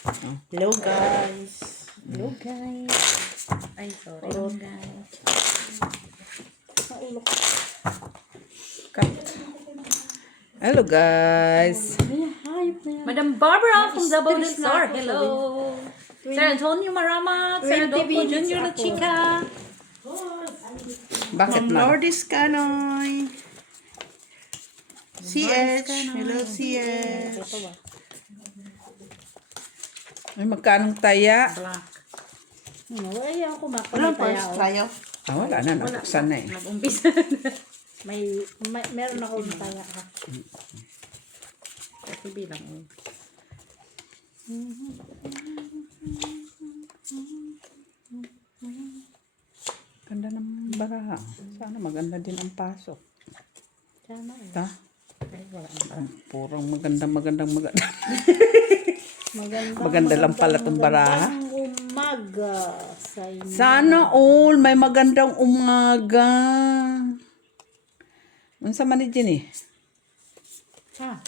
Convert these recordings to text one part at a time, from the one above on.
Hello guys. Hello guys. Ay, sorry guys. Maulok. Cut. Hello guys. Hayop na yan. Madam Barbara from Davao del Na Sur. ako, Hello. sabi. Sir Antonio Maramat. Sir 20 Adolfo minutes Jr. La ako. Chica. Bakit Ma'am na? Lourdes Canoy. CH. Hello CH. Ito ba? Ay, magkanong taya? Black. Wala yan ako Walang makakita first tryout. Ah, wala na. Natuksan na eh. Nag-umpisa na. Meron ako taya ka. Kasi bilang. Ganda ng baraha. Sana maganda din ang pasok. Sana eh. Ta? Ay, wala na. Purong magandang. Maganda, Maganda lang pala itong baraha. magandang umaga sa inyo. Sana all may magandang umaga. Unsa man ni Jenny? Ha?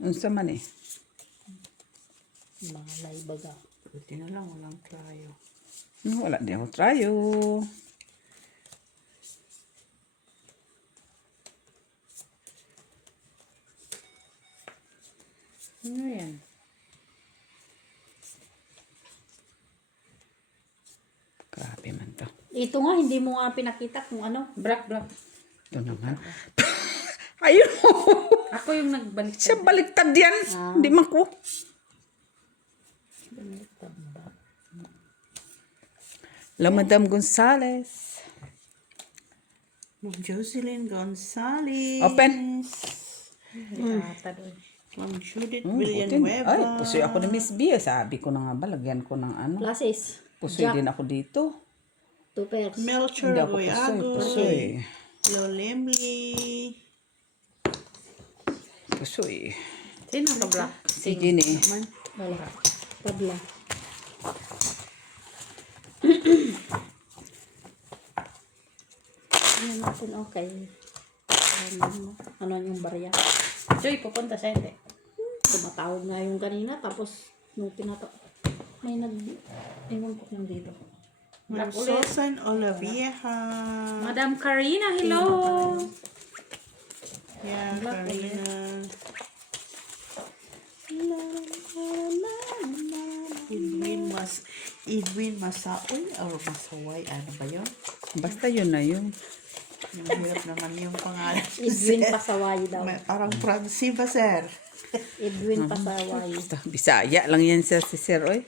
Unsa man eh? Malay baga. Buti na lang walang tryout. Wala din ako tryo. Ano yan? Grabe man to. Ito nga, hindi mo nga pinakita kung ano. Black. Ito naman. Ayun mo. Ako yung nagbalik. Siya baliktad yan. Hindi man ko. La Madam Gonzales. Ma'am Jocelyn Gonzalez. Open. Ma'am Judith Putin. Villanueva. Ay, pusoy ako ni Miss B. Sabi ko na nga ba, lagyan ko ng ano. Classes. Pusoy din ako dito. 2 pairs. Melchor Hindi ako Goyago. pusoy. Lolemli. Pusoy. Sino ka black? Si Ginny. Wala. Tabla. Ano natin okay. Ano yung barya? Joy, pupunta sa hindi. Tumatawag nga yung kanina tapos nung may ewan ko lang dito. Ma'am Black ulit. Susan Olavieja. Madam Karina, hello. Yeah, Karina. Edwin Masaoy or Masaway. Ano ba yun? Basta yun na yun. Yung hirap naman yung pangalan. Edwin Pasaway daw. Parang Francie ba, sir? Edwin Pasaway. Basta Bisaya lang yan siya si Sir Oy.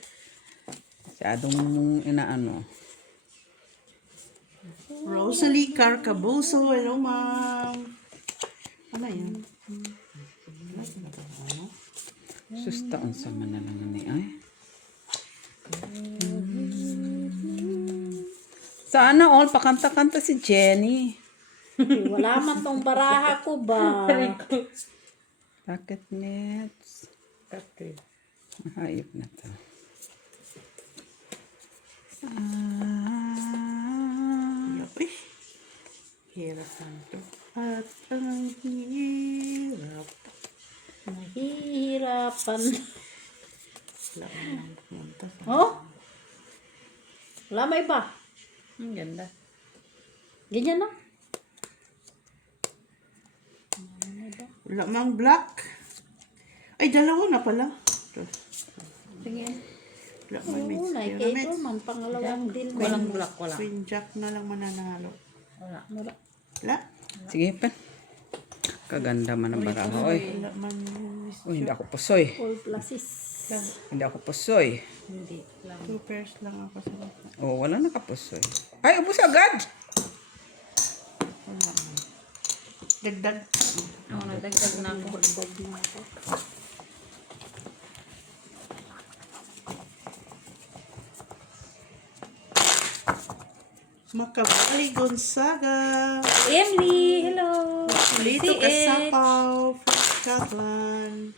Masyadong inaano. Rosalie Carcabuso. Hello, ma'am. Ano yun? Susta unsa man na lang ni ay. Sana all pakanta-kanta si Jenny. Wala man tong baraha ko ba? Rocket nets. Okay. Hayop na to. Uy. Hirap lang to. At ang hirap. Nahihirapan. Wala ko nang pumunta sa... Oh? Wala may iba? Ang ganda. Ganyan na. Wala mang black. Ay, dalawa na pala. Tingin. Wala mang Oo, mix. ito man. Pangalawang din. Walang black, wala. Queen Jack na lang mananalo. Wala. Wala? Sige pa. Kaganda man ang baraha. Oy. Wala man. Uy, hindi ako pusoy. All pluses. Hindi ako pusoy. Hindi. Lang. 2 pairs lang ako sa bata. Oh, wala nakapusoy. Ay, ubos agad. Dagdag. Ako, nagdagdag na ako. Dagdag na ako. Makabali Gonzaga. Emily, hello. Lito CH. Kasapaw from Scotland.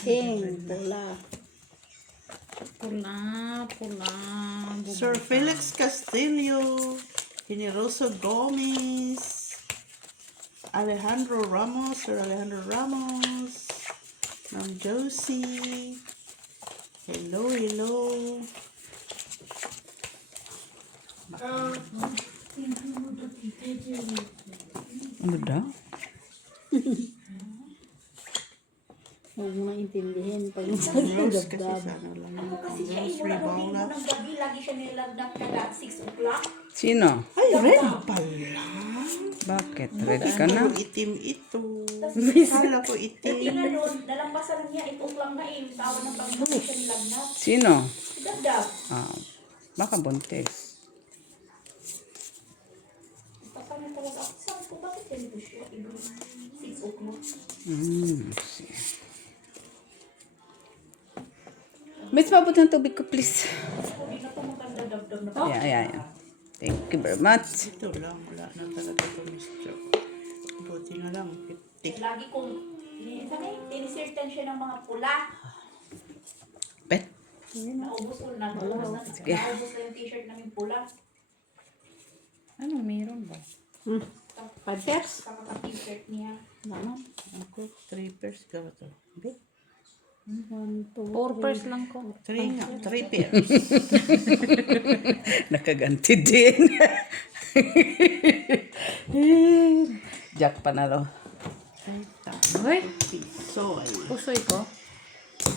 Pink, pula. Pula. Sir Felix Castillo. Generoso Gomez. Alejandro Ramos, Sir Alejandro Ramos. Ma'am Josie. Hello, hello. Ano daw? Huwag mo intindihin pag Rose kasi dabdab. sa ano lang. yun. Kasi siya, Rose wala ko Ribola. ng gabi, lagi siya nilagnat kada 6 o'clock. Sino? Ay, red pala. Bakit? Ready ka na? Ano, itim ito. Kala ko Pati itim. nga doon, dalampasan niya, 8 o'clock na eh. Tawa ng pagbuti siya nilagnat. Sino? Dagdag. Baka buntis. Paano talaga ako? Sabi ko, bakit ganito siya? 6 o'clock. Miss, pabot ng tubig ko, please. Hindi na po maganda dagdag na pa. Yeah. Thank you very much. Ito lang, wala na talaga ito, Mr. Buti na lang, 50. Lagi kong, tinisertan siya ng mga pula. Bet. Naubos ko na. Naubos na yung t-shirt namin pula. Anong meron ba? 5 pairs? Saka t-shirt niya. Naman. Ako, 3 pairs ka ba ito? 1, 2, 4 pairs lang ko. 3 nga, 3 pairs. Nakaganti din. Jack panalo. Ay, Hoy, pisoy. pusoy ko.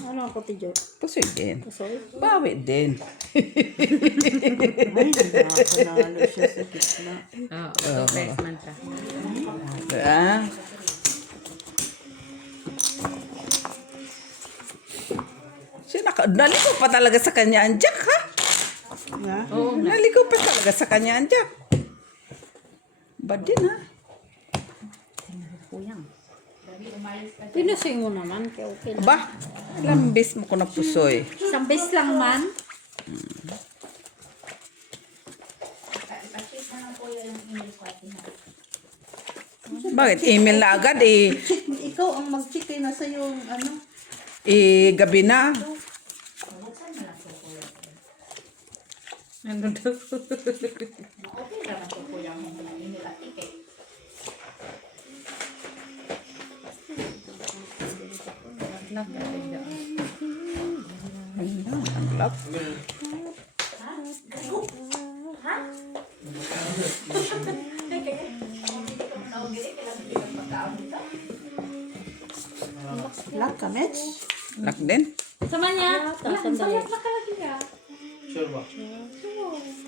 Ano ako, Tijo? Pusoy din. Pusoy? Bawi din. Ay, nakakanalo siya sa gitna. Oo, 2 pairs man siya. Naligaw pa talaga sa kanya ang Jack, ha? Nga? Naligaw pa talaga sa kanya ang Jack. Bad din, ha? Kuyang. Pinusing mo naman, kaya okay lang. Ba? Lambis mo ko na pusoy. Isang base lang man. Ipachit na lang po yung email ko at Bakit? Email na agad, eh. Ikaw ang mag-check na sa yung ano? Gabi na. Ano daw? Okay naman po po yung email at ticket. Lang natin dyan. Ang love. Lock ka, Mitch? Lock din. Sama niya. Sandali.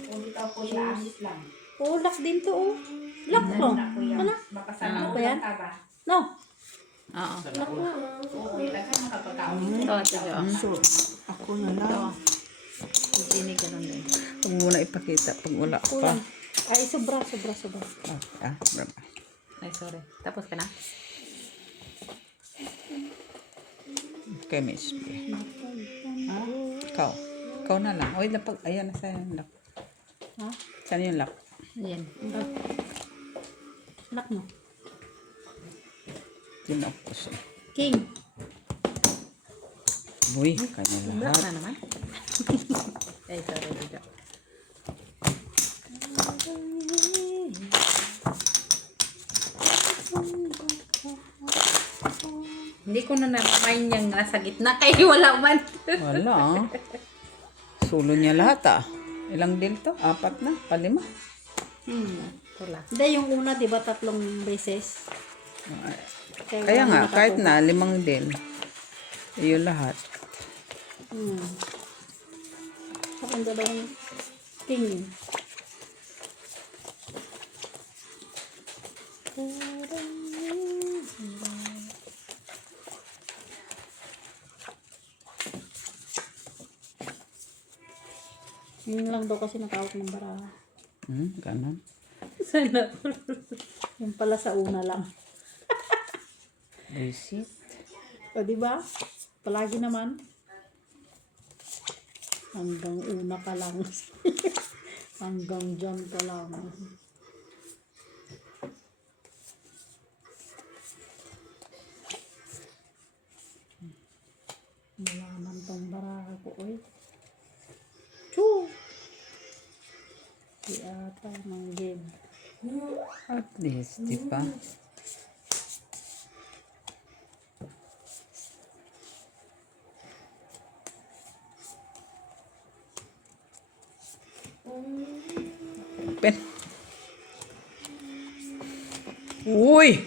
Kung ikaw po siya, asis lang. Oh, lock din to, oh. Lock mo. Ano? Baka sana Ano ba yan? taba. No. Oo. Lock mo. Oo, ilagay mo kapag kaon. Ito, ito. So, ako na lang. Tinig ka nun din. Huwag mo na ipakita pag wala pa. Kulang. Ay, sobra. Bravo. Ay, sorry. Tapos ka na? Okay, Miss B. Ikaw. Ikaw na lang. Oy, lapag. Ayan na sa'yo yung lock. Ha? Saan yung lock? Ayan. Lock mo. Tinok ko siya. King. Uy, kanya Black lahat. na naman. Ay, sorry. Dito. Hindi ko na na-remind niyang nasa gitna kayo wala man. Wala, ah. Sulo niya lahat, ah. Ilang deal to? 4 na? 5? Wala. Hindi, yung una, di ba, 3 beses? Kaya nga, kahit na 5 deal. Iyon lahat. Ang dalawang king. Yun lang daw kasi nakawak ng baraha. Ganon. Sana. Yung pala sa una lang. Visit. O, di ba? Palagi naman. Hanggang una pa lang. Hanggang dyan pa lang. Malaman tong baraha ko, oy. Choo! Si ata ng game. At least, di ba? Uy!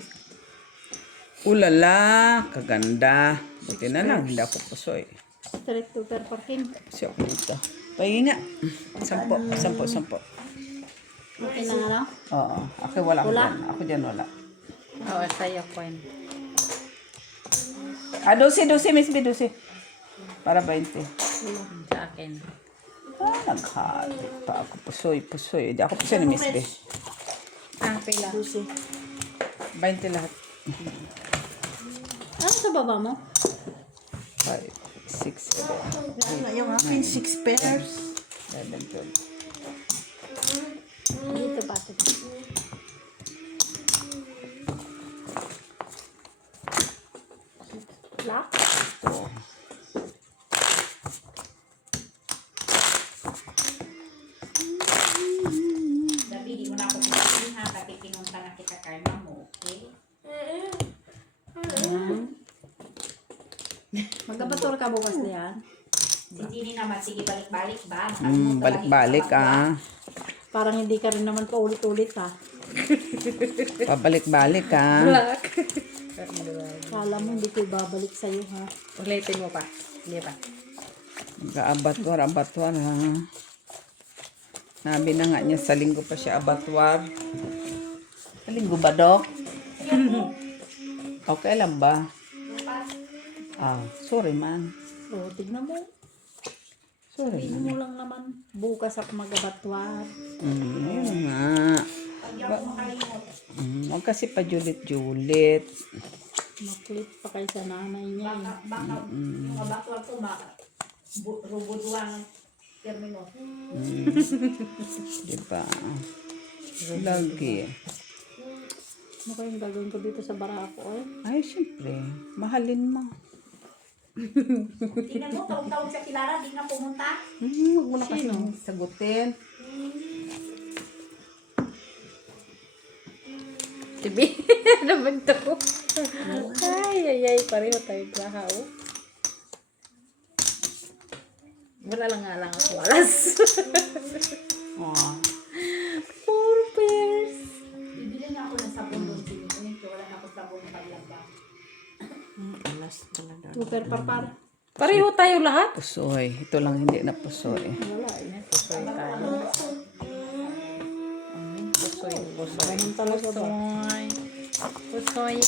Ulala, kaganda. Buti na lang, hindi ako pusoy. Street Super Parking. Kasi ako dito. Pahingi nga. 10. Okay na nga lang. Oo. Ako wala ako Wala? dyan. Ako dyan wala. Oo, sa'yo, Queen. 12, Miss B, 12. Para 20. Sa akin. Naghali pa ako. Pusoy. Hindi ako pusoy ni Miss B. Ah, pila. 20 lahat. Ano sa baba mo? 5, 6, 7, Ano yung akin? 6 pairs. 11, 12. Dito pa. Lock? Sabi, di mo na ako pinasin ha, kasi pinunta na kita karma mo, okay? Magkabator ka bukas na yan. Si Jenny naman, sige balik-balik ba? Balik-balik ah. Parang hindi ka rin naman paulit-ulit ha. Pabalik-balik ah. Black. Kala mo hindi ko babalik sa'yo ha. Ulitin mo pa. Hindi pa. Mag-abatwar ha. Nabi na nga niya sa linggo pa siya abatwar. Sa linggo ba, Dok? Okay lang ba? Sorry man. O, tignan mo. Sorry Sabihin man. mo lang naman, bukas ako mag-abatwar. Yun nga. Huwag kasi pa julit-julit. Makulit pa kayo sa nanay niya eh. Baka, yung abakwa ko, rubuduang termino. Diba? Lagi. Ano kayong gagawin ko dito sa barako eh? Ay, syempre. Mahalin mo. Tingnan mo, taong-taong siya kilala, di na pumunta. Huwag mo na kasi sagutin. Tibi. Naman to. Ay. Pareho tayo laha, oh. Wala lang nga lang ako alas. Oh. 4 pairs. Bibili niya ako ng sabon doon, Jenny. Wala na ako sabon paglaba. Alas talaga. Super parpar. Pareho tayo lahat. Pusoy. Ito lang hindi na pusoy. Wala eh. Pusoy tayo. Pusoy. Ganun talaga ba? Pusoy.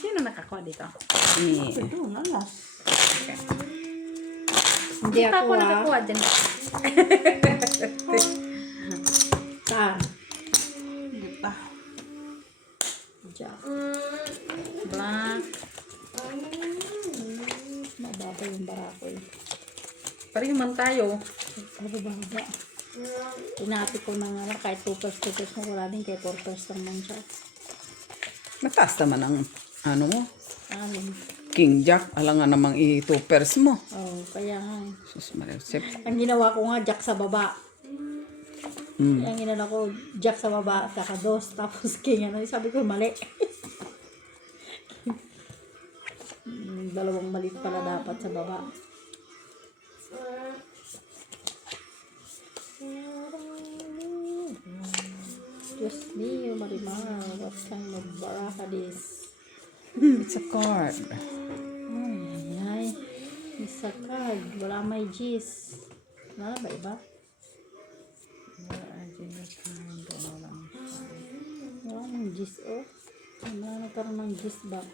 Sino nakakuha dito? Doon, alas. Hindi Kita ako ko ah. nakakuha dyan. Saan? Dito. Diyan. Black. Mababa yung barako eh. Pareho man tayo. Ano ba ba? Tinati ko na nga lang, kahit 2 mo wala din, kahit 4 lang man siya. Mataas naman ang ano mo. Alam. King Jack. Alam nga namang i-2 mo. Oh, kaya nga eh. Sus Maria Josep. Ang ginawa ko nga, jack sa baba. Ang ginawa ko, jack sa baba, saka 2, tapos king. Ano, sabi ko, mali. Dalawang mali pala dapat sa baba. Diyos mio, Marimar, what kind of baraka this? It's a card. Ay, isa card. Wala may G's. Wala ba iba? Wala may G's, oh. Wala nagkaroon ng G's ba?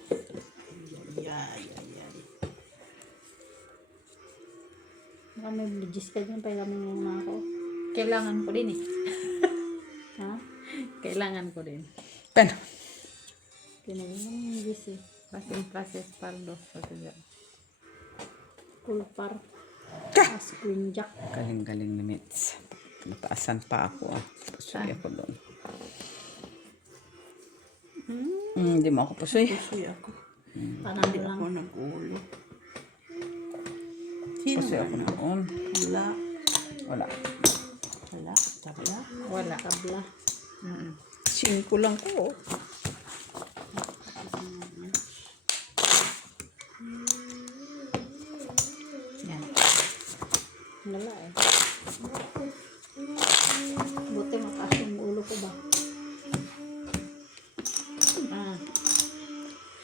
Yan. Baka may G's ka dyan, pahiram mo muna ako. Kailangan ko din eh. Ha? Kailangan ko din. Pen. Pinagin mo yung G's eh. Pases pardos. Pulpar. As Queen Jack. Galing-galing ni Mitz. Mataasan pa ako ah. Pusoy ako doon. Hindi mo ako pusoy. Pusoy ako. Panalo Hindi lang. ako nag-ulo. Sino Pusoy ako na? doon. Wala. Wala. Wala. Tabla. Wala. Tabla. 5 lang ko. Yan. Wala eh. Buti mataas yung ulo ko.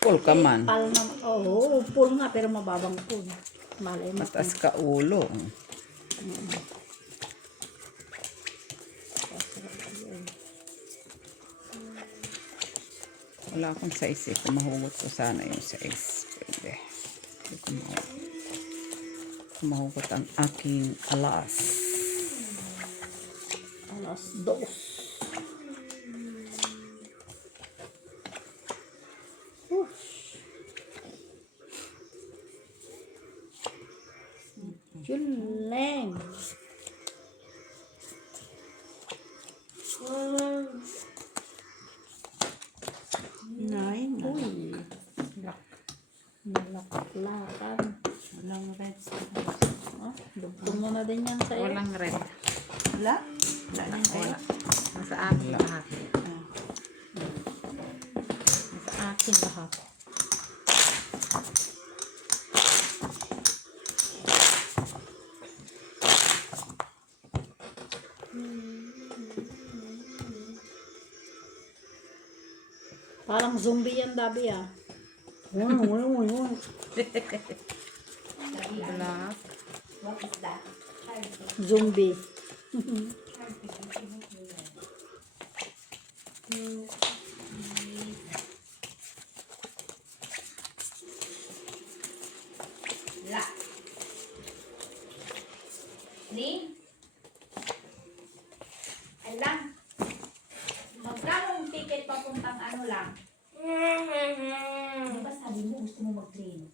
Full ka man. Pal na, oo, full nga, pero mababang full. Malay mo. Mataas ka ulo. Wala akong size eh. Kung mahugot ko sana yung size. Pwede. Hindi ko mahugot ang aking alas. Alas 2. Yun. Nine. Uy. Nalaklakan. Walang red. Oh, dugtong mo na din yan sa iyo. Walang red. Wala? Wala na kayo? Nasa akin lahat. Sa akin lahat. Parang zombie yan, Dabi ah. Black. What is that? Zombie. La. Ning? Alam. Magkano ang ticket papuntang ano lang? Di ba sabi mo gusto mo mag-train?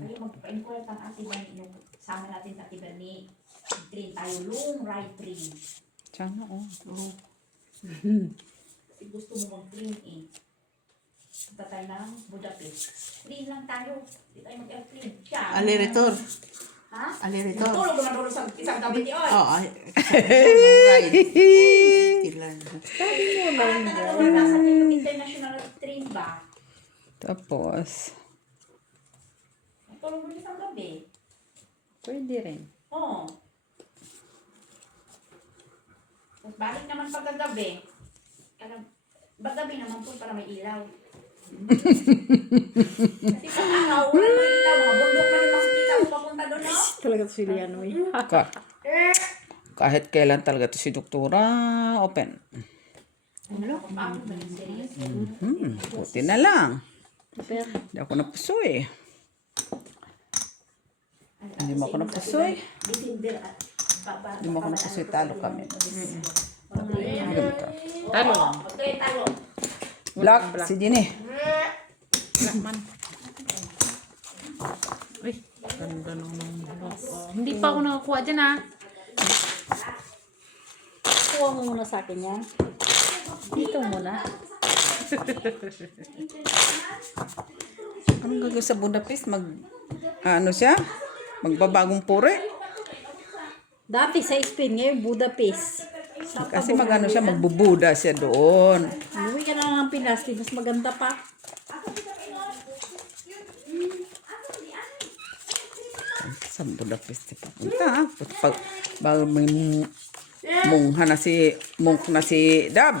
Ay, magpa-inquire ang ate ba yung sama natin sa ate ba ni train tayo long ride train. Sana oh. Kasi gusto mo mag-train eh. Punta tayo ng Budapest. Train lang tayo. Hindi tayo mag-airplane. Siya. Aliritor. Ha? Aliritor. Tulog naman doon sa isang gabi ni Oy. Oh, ay. Right. Ilan. Nasa yung international train ba? Tapos, Tulog mo isang gabi. Pwede rin. Oo. Tapos balik naman pagkagabi. Paggabi naman po para may ilaw. Kasi pag araw, wala may ilaw. Mga bundok man yung makikita mo papunta doon, no? Talaga si Liano eh. kahit kailan talaga to si Doktora, open. Pagod ba yung serious? Buti na lang. Pero, Hindi ako napuso eh. Hindi mo ako napuso eh. December at Hindi mo ako napuso eh. Talo kami. Talo. Okay, talo. Black, si Ginny. Black man. Uy, ganda naman. Hindi pa ako nakakuha dyan ah. kuha mo muna sa akin yan. Dito muna. Anong gagawin sa Budapest? Ano siya? Magbabagong puri? Dati sa Spain, ngayon Budapest. Kasi magano siya, magbubuda siya doon. Umuwi ka na lang ng Pinas, mas maganda pa. Sa Budapest siya papunta. Bago may mungha na si, monk na si Dab.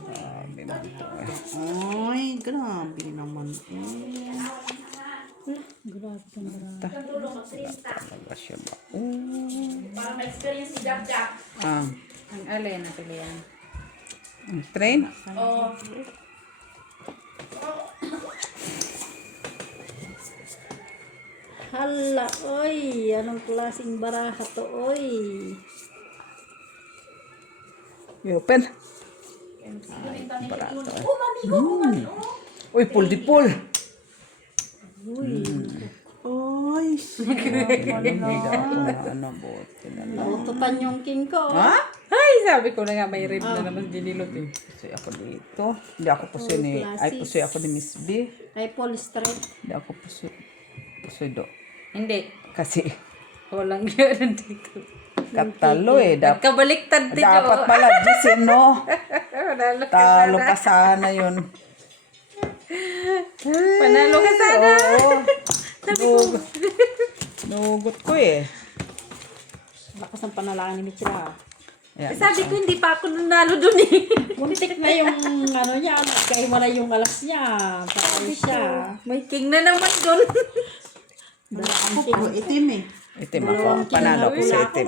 Grabe na ito eh. Ay, grabe naman. Grabe ka na. Talaga siya ba? Para ma-experience si Jab Jab. Ang alin na pilihan. Ang train? Oo. Hala, oy. Anong klaseng baraha to, oy. I-open. Barato. Oh, mami, oh. Uy, pull di pull. Uy. Ay, Hindi ako na ano, buti na lang. Naututan yung king ko. Ha? Ay, sabi ko na nga may rib na naman ginilot eh. Pusoy ako dito. Hindi ako pusoy ni... Ay, pusoy ako ni Miss B. Ay, Paul Street. Hindi ako pusoy do. Hindi. Kasi... Walang yun dito. Nagkatalo eh. Nagkabaliktad din Dapat pala, Giselle, no? Panalo ka Talo sana. ka sana yun. Panalo ka sana. Oo. Nugot ko eh. Lakas ng panalangin ni Michira. Ayan. Sabi ko hindi pa ako nanalo dun eh. Muntik na yung ano niya, nagkaiwala yung alas niya. Patay siya. May king na naman dun. Dalawang Ako, itim eh. Itim ako. Panalo ko sa itim.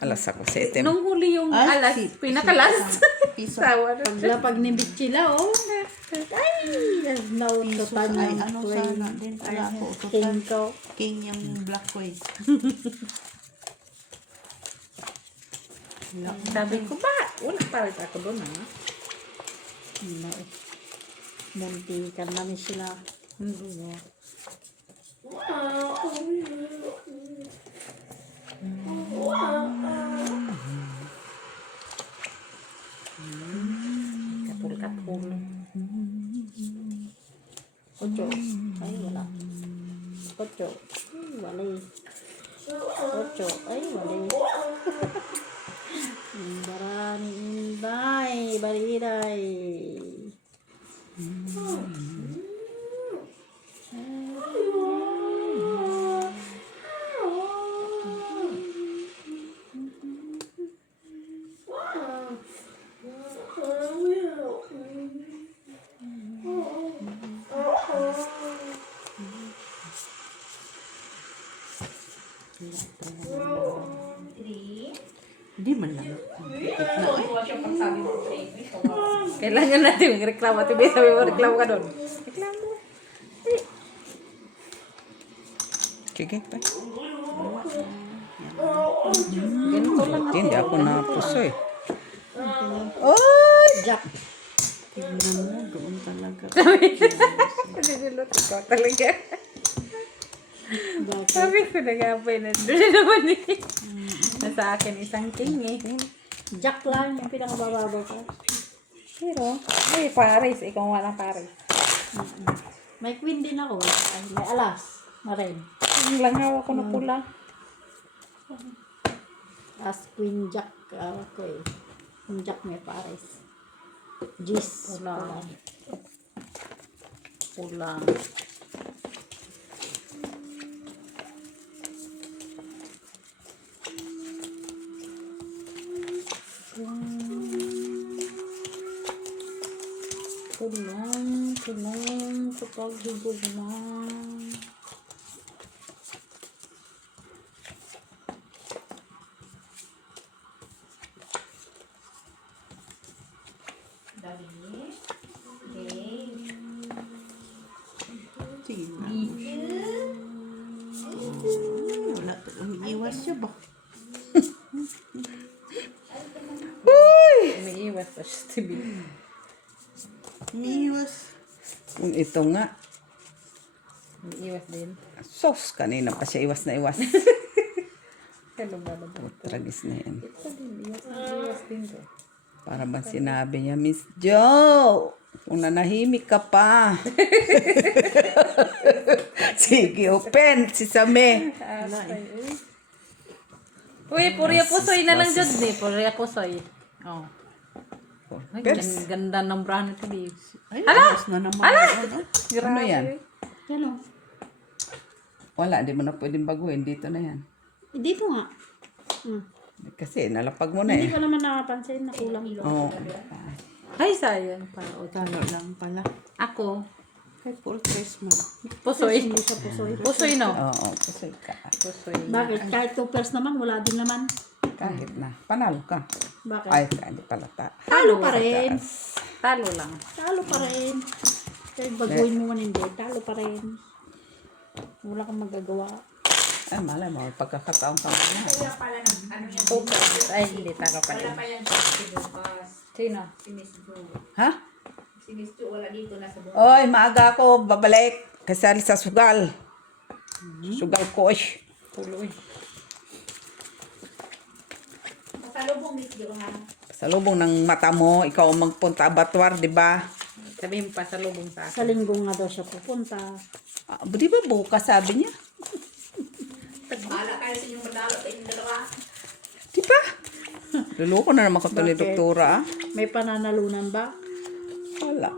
Alas ako sa itim. Nung huli yung Ay, alas, pinakalas. Piso. Sawa na. Paglapag ni Michila, oh. Ay, naututan Ay, yung ano queen. sana din pala ako. King ko. King yung black queen. Sabi ko ba? Wala pa rin ako dun ha. Muntikan namin sila. Katul-katul. Ocho. Ay, wala. Ocho. Ay, wala. Ocho. Ay, wala. Barani inday. Bariday. Hindi man lang. Kailangan natin magreklamo. Ate Bea, sabi mo, reklamo ka dun. Reklamo. Sige pa. Ganito lang. Hindi ako napuso eh. Jack. Tignan mo, doon talaga. Nililot ikaw talaga. Bakit? Sabi ko na nga pa yun. Doon na naman eh. Nasa akin isang king eh. Jack lang yung pinakababago ko. Pero, may pares. Ikaw walang pares. May queen din ako. Ay, may alas na rin. Yung lang hawak ko na pula. As queen jack ako eh. Queen jack may pares. Gis. Pula. Pula. Tulong sa paghubog na. Tingnan mo siya. Wala, umiiwas siya ba? Umiiwas pa siya sa bilis. Umiiwas. Kung ito nga. Umiiwas din. Sos, kanina pa siya iwas na iwas. Kalo ba naman? Tragis na yan. Ito din, iwas din to. Para bang sinabi niya, Miss Jo, kung nanahimik ka pa. Sige, open si Same. Uy, purya pusoy na lang dyan eh. Purya pusoy. Oh. Ay, Pers. ganda ng brand ito di. Ay, ayos na naman. Ano? Ano yan? Ano? Wala, di mo na pwedeng baguhin. Dito na yan. Dito nga. Kasi nalapag mo na Hindi eh. ko naman nakapansin na kulang. Oo. Ay, sayang pa. O, Talo lang pala. ako, Kay full Christmas. pusoy. Hindi siya pusoy. Pusoy no? Oo, kasi ka. Pusoy. Bakit? Kahit 2 pairs naman, wala din naman. Kahit na. Panalo ka. Bakit? Ay, hindi pala ta. Talo pa rin. Talo lang. Talo pa rin. Kahit baguhin mo man hindi, talo pa rin. Wala kang magagawa. Ay, malay mo. Pagkakataon ka mo na. Focus. Ay, hindi. Talo pa rin. Sino? Ha? Si Miss Chu, wala dito na sa buhay. Oy, maaga ako. Babalik. Kasali sa sugal. Sugal kosh. Tuloy. Masalubong Miss Chu ha. Sa lubong ng mata mo, ikaw ang magpunta abattoir, di ba? Sabihin pa sa lubong sa Sa akin. linggo nga daw siya pupunta. Di ba bukas sabi niya? Bahala kayo sa inyong madalo sa inyong dalawa. Di ba? Luloko na naman ko to ni Bakit? doktora. May pananalunan ba? Wala.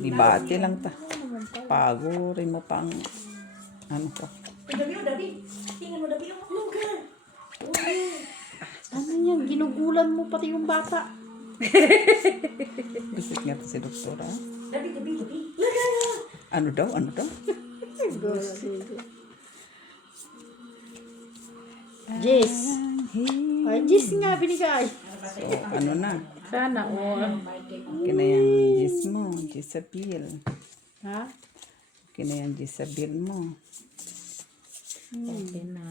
Libati lang ta. Pago rin mo pang ano ko. Dabi. Tingnan mo, Dabi. Ano yan? Ginugulan mo pati yung bata. Visit nga to si doktora. Dabi. Ano daw? Jis. Ay, Jis nga binigay. So, ano na? Sana all. Kinayang Jis mo. Jisabel. Ha? Kinayang Jisabel mo. Okay na.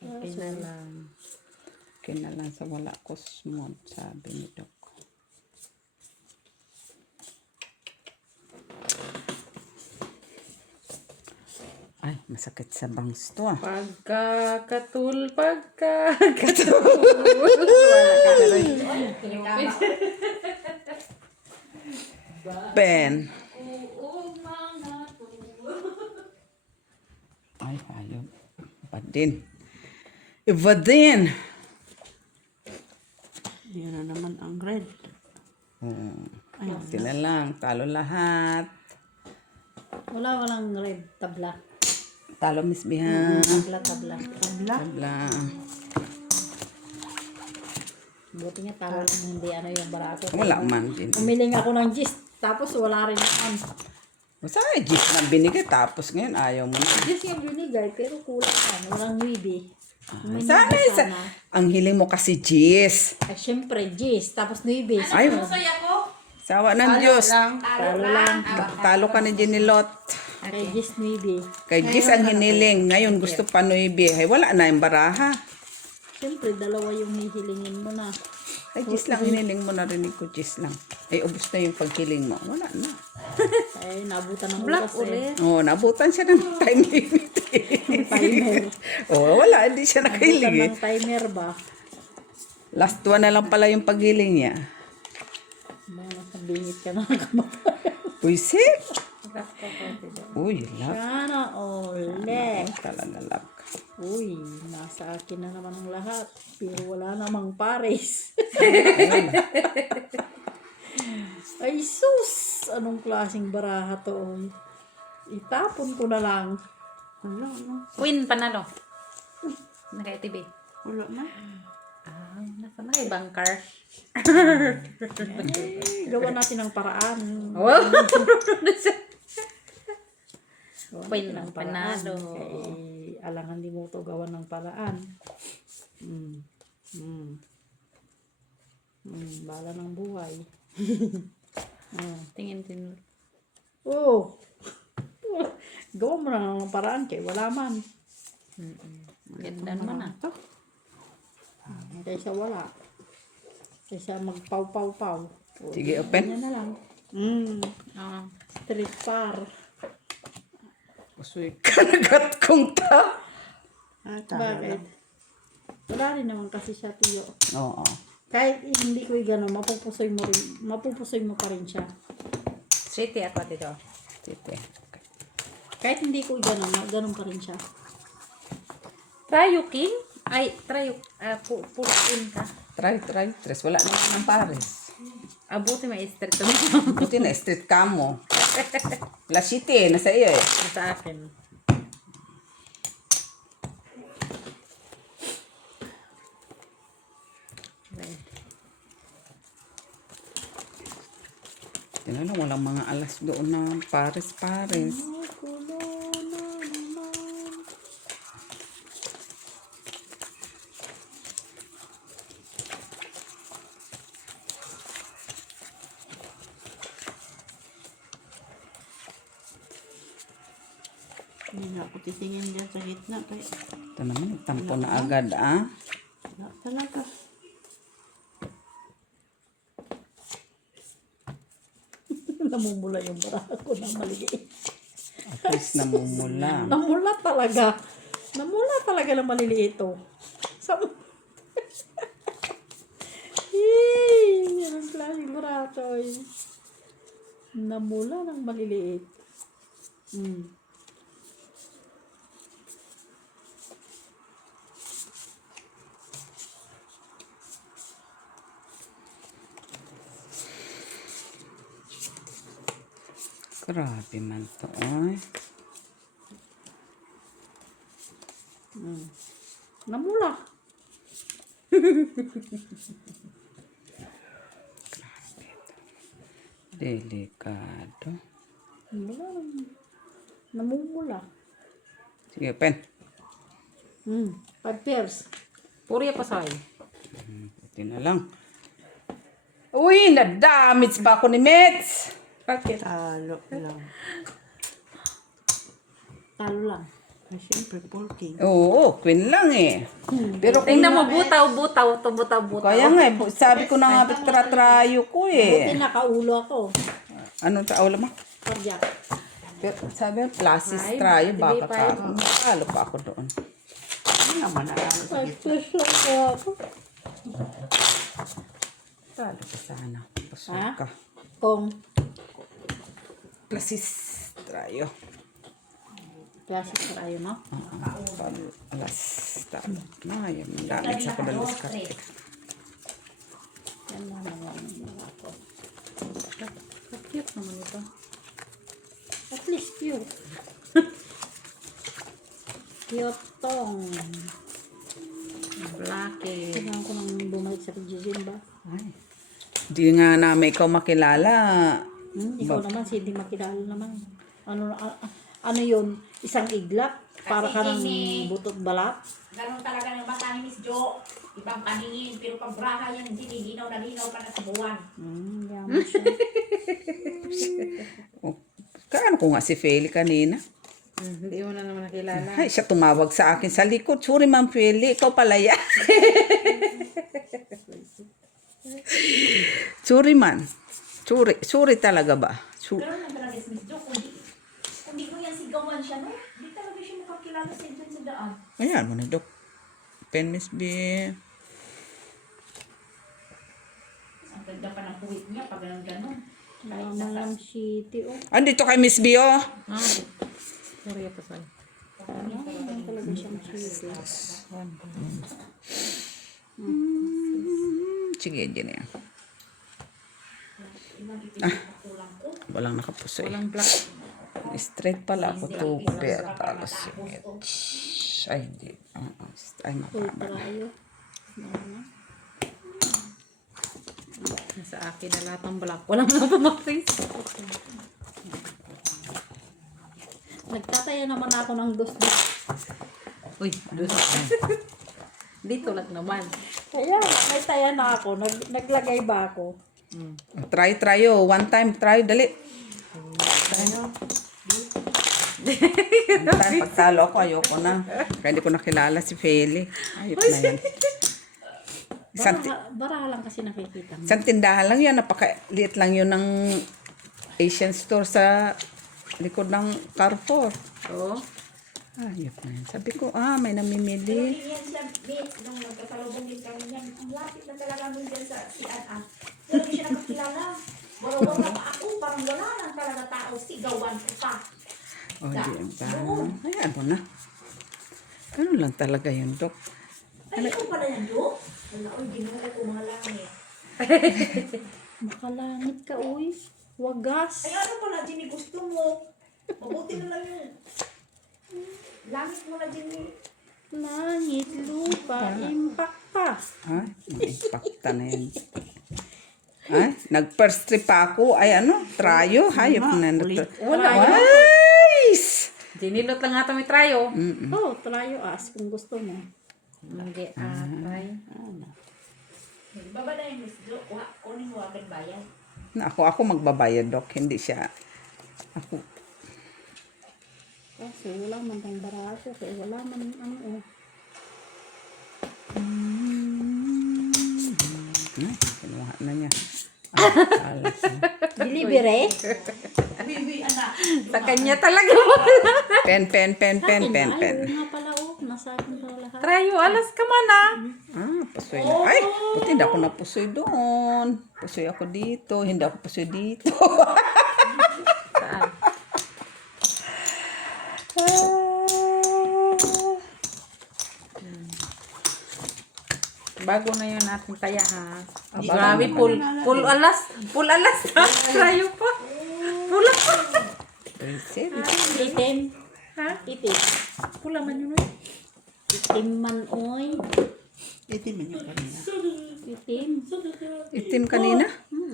Okay na lang. Kinalang sa wala kusmod, sabi ni Dok. Ay, masakit sa bangs to ah. Pagkakatul. Wala ka na rin. Ben. Ay, ayaw. Iba din. Yan na naman ang red. Sila lang. Talo lahat. Walang red tabla. Talo, Miss Biha. Tabla. Tabla. Buti nga talo lang hindi ano yung barako. Wala man din. Umiling ako ng Jis. Tapos wala rin naman. Basta ay Jis na binigay. Tapos ngayon ayaw mo na. Jis yung binigay pero kulang yan. Walang nuibi. Sana isa. Ang hiling mo kasi Jis. Ay, syempre, Jis. Tapos nuibi. Ay, sawa ng Diyos. Talo lang. Talo ka ni Jenilot. Kay Jis nuibi. Kay Jis ang hiniling. Ngayon gusto pa nuibi. Ay, wala na yung baraha. Syempre, dalawa yung hihilingin mo na. Ay, Jis lang hiniling mo, narinig ko, Jis lang. Ay, ubos na yung paghiling mo. Wala na. Ay, nabutan ng Black oras ulit. Oo, nabutan siya ng time limit. Timer. Oo, wala. Hindi siya Nabutan nakahiling eh. ng timer ba? Last one na lang pala yung paghiling niya. Mga sabingit ka na kamatay. Puisit. Uy, love. Sana ole. Talaga love. Uy, nasa akin na naman ang lahat. Pero wala namang pares. Ay sus! Anong klaseng baraha to? Itapon ko na lang. Wala na. Queen, panalo. Naka-TV. Wala na. Nasa na kay Bangkar. Ay, gawa natin ng paraan. Wow! Gawa Queen natin ng ng paraan. panalo. Kay alangan di mo to gawa ng paraan. Bala ng buhay. Tingin din. Oh! Gawa mo na ng paraan kay wala man. Ganda naman ah. Kaysa wala. Kaysa magpaw-paw-paw. O, Sige, open. ganyan na lang. Oo. Street par. Usoy ka nagat kong ta. Bakit? Wala rin naman kasi siya, tiyo. Oo. Kahit hindi ko gano'n, mapupusoy mo pa rin siya. City ako dito. Tite. Kahit hindi ko gano'n pa rin siya. Try King? Ay, try pull-in ka. Try. Tres. Wala naman ng pares. Abuti may street to. Buti na street ka mo. La City, nasa iyo eh. Sa akin. Tinanong, walang mga alas doon na pares-pares. Hindi na ako titingin dyan sa gitna. Kaya Ito naman, tampo na agad ah. wala talaga. Namumula yung baraha ko na maliit. At least namumula. Namula talaga. Namula talaga na maliliit to. Yan ang klaseng barato eh. Namula ng maliliit. Grabe man to, ay. Namula. Delikado. Wala. Namumula. Sige, pen. 5 pairs. Puri po soy. Buti na lang. Uy, na-damage ba ako ni Mets? Bakit? Talo lang. Talo lang. Ay, siyempre, 4K. Oo, queen lang eh. Pero kung Tingnan mo, butaw. kaya nga, sabi ko na nga, tratrayo ko Buti eh. nakaulo ako. Anong tawala mo? Cardiac. Pero sabi mo, plasis Five, trayo, baka five. ka. Talo pa ako doon. Hindi naman na. 5 pairs lang ako. Talo ka sana. Pasok Ha? ka. Kung Plasis trayo. plastic na tayo, no? Alas, talo. Na, yun. Damage ako ng diskarte. Yan na naman ako. Cute naman ito. At least cute. Cute tong. Blacky. Tingnan ko nang bumalik sa Jijin ba? Ay. Di nga namin ikaw makilala. Ikaw naman, hindi makilala naman. Ano yun? Isang iglap? Para ka ng butot balat? Ganon talaga ng mata ni Miss Jo. Ibang paningin, pero pag braha yan, hindi linaw na linaw pa na sa buwan. Yaman siya. Oh, kaano ko nga si Feli kanina? Hindi mo na naman nakilala. Ay, siya tumawag sa akin sa likod. Sorry, Ma'am Feli. Ikaw pala yan. Sorry, man. Sorry talaga ba? Ganon lang talaga si Miss Jo. Kung di ko yan sigawan siya, no? Hindi talaga siya makakilala sa dyan sa daan. Ayan mo na, Dok. Pen, Miss B. Ang ganda pa ng puwit niya pag ganon-ganon. Yaman lang city, oh. Andito kay Miss B, oh. Puri po soy. Yaman talaga siyang city. Sige, dyan yan. Walang nakapusoy. Walang black. Straight pala ako to. Pero talos singit. Ay, hindi. Ay, Full mapama. tayo. Nasa akin na lahat ng black. Walang napamakris. Nagtataya naman ako ng dos-dos. Uy, doon. Dito lang naman. Kaya, may taya na ako. Naglagay ba ako? Try, oh. One time, try. Dali. One time, pagtalo ako, ayoko na. Kaya hindi ko nakilala si Feli. Ayop na yan. Baraha lang kasi nakikita mo. Isang tindahan lang yan. Napakaliit lang yun ng Asian store sa likod ng Carrefour. Oo. Ayop na yan. Sabi ko, may Pero namimili. din yan siya, Miss, nung nagkasalubong din kami yan. Ang lapit na talaga mo dyan sa CNA. Pero di siya nakakilala. Barawan na pa ako, parang wala lang talaga tao. Sigawan ko pa. O, di ba? Ayan mo na. Ganun lang talaga yun, Dok. Ay, ikaw pala yan, Jo? Wala, oy, ginuha ko mga langit. Makalangit ka, uy. Wagas. Ay, ano pala, Jenny, gusto mo? Mabuti na lang yun. Langit mo na, Jenny. Langit, lupa, impact pa. Ay, impacta na yan. Ay, nag-first trip pa ako. Ay, ano? Trayo? Hayop na. Wala. Nice! Dinilot lang ata may tryo. Oh, trayo as kung gusto mo. Hindi atay. Baba na yung Miss Jo. Kunin mo agad bayan. Ako magbabayad, Dok. Hindi siya. Ako. Kasi wala man tayong barato. Kaya wala man ano. Ay, kinuha na niya. Alas. Delivery? Bibi, anak. Sa kanya talaga. Pen. Ay, nga pala, oh. Nasa akin pala lahat. Tryo, alas ka man ah. Pusoy na. Ay, buti hindi ako napusoy doon. Pusoy ako dito. Hindi ako pusoy dito. Saan? Bago na yun ating taya ha. Grabe, full alas. Full alas. Tryo pa. Full pa. Basil. Itim. Ha? Itim. Pula man yun eh. Itim man, oy. Itim man yung kanina. Itim. Itim kanina?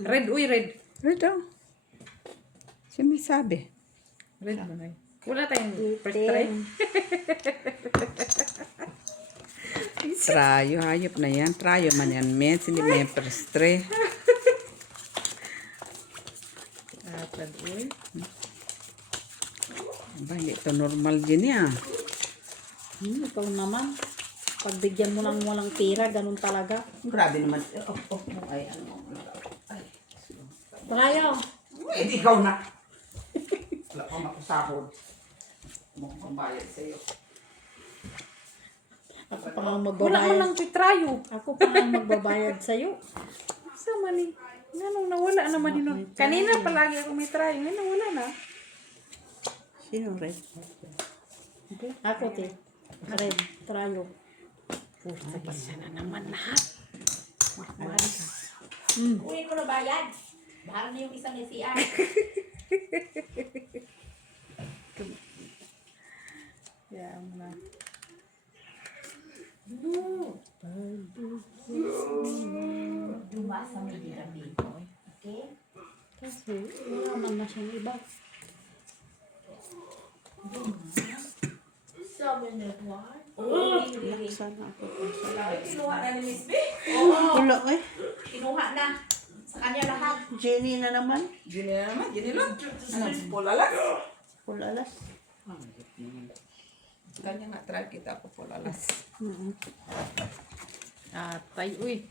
Red, uy, red. Red daw. Siya may sabi. Red ba na wala tayong first try. Itim. Trayo, hayop na yan. Trayo man yan, mens. Hindi may prestre. Red, uy. Ba, hindi ito normal din yan. Ikaw naman. Pagbigyan mo lang walang pera, ganun talaga. Grabe naman. Ay, ano. Ay. Tayo. Eh, di ikaw na. Wala kang makusahod. Mukhang bayad sa'yo. Ako pa nga Wala mo magbabayad. nang titrayo. Ako pa nga magbabayad sa'yo. Sa mali. Ganong nawala naman yun. Kanina palagi ako may try. Ngayon nawala na. Sino red? Ako, te. Red. Trayo. Isa na naman lahat. Mahal ka. Uwi ko na bayad. Bahal na yung isang SCR. Yeah, na. Dumas sa may dito. Okay? Kasi wala man na siyang iba. 7-1. Sana ako. Kinuha na ni Miss B. Pulo eh. Kinuha na. Sa kanya lahat. Jenny na naman. Gini na naman, gini lang. Ano, pulalas? Pulalas. Kanya nga, try kita ako pulalas. Atay, uy.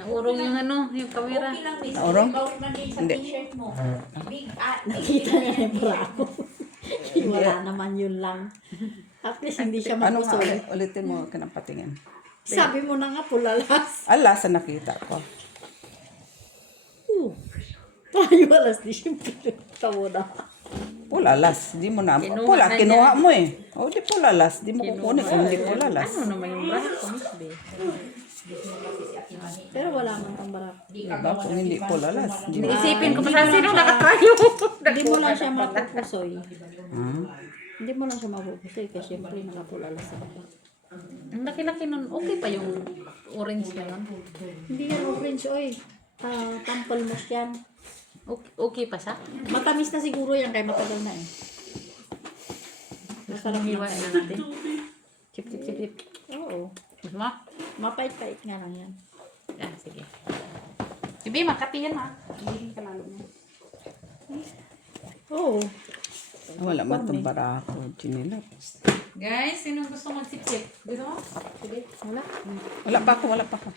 Naurong yung ano, yung kamera. Okay lang, Miss. Naurong? Bawal man din sa Hindi. t-shirt mo. Big Nakita niya yung bra ko. Wala naman yun lang. At least hindi siya Ano nga, mapusoy. ulitin mo ka ng patingin. Sabi mo na nga, pulalas. Ala, sa nakita ko. Tayo alas di siya pinagtawo na. Pulalas, di mo na. Kinuha Pula, na kinuha mo eh. O, di pulalas. Di mo kukunin kung hindi pulalas. Ano naman yung braha ko, Miss B? Pero wala man kang barak. Diba? Kung hindi pulalas. Di mo. Isipin ko pa sa sino nakatrayo. Hindi mo lang siya mapupusoy. Hmm? Hindi mo lang siya mapupusoy kasi syempre nakapulalas sa baba. Ang laki-laki nun. Okay pa yung orange na yun. Hindi yan orange, oy. Tampal mo yan. Okay pa siya? Matamis na siguro yan kaya matagal na eh. Masarap Hiwa na. na natin. Chip, chip, chip, chip. Oo. Gusto mo? Mapait-pait nga lang yan. Ah, sige. Bibi, makati yan ha. Hindi ka lalo mo. Oo. Wala man itong barako. Chinilap. Guys, sino gusto mag-sip-sip? Gusto mo? Sige, wala. Wala pa ako, wala pa ako.